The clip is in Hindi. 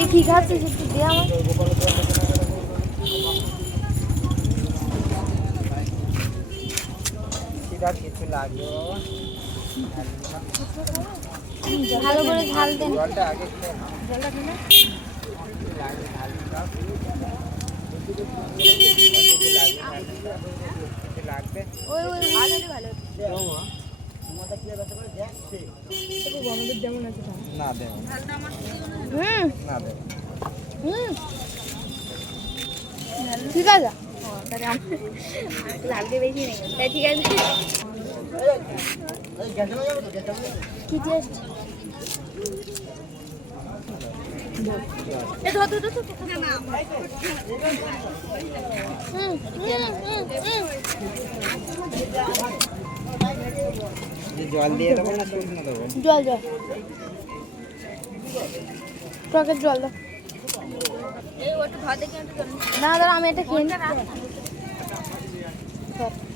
एक ही घर से जितने दिया हुआ सीधा किचन लागे हेलो बोले ढाल दें जल्दी आगे जल्दी ओए ओए ভালো ভালো ও মা তো কি বসে বসে দেখছে তো গোমদের যেমন আছে না দেও ভালো না মা কি হলো ঠিক আছে জল দিয়ে জল জল प्राकट ज्वाल दो ए वो तो गादे केंट जो नादरा मेटे केंट जो नादरा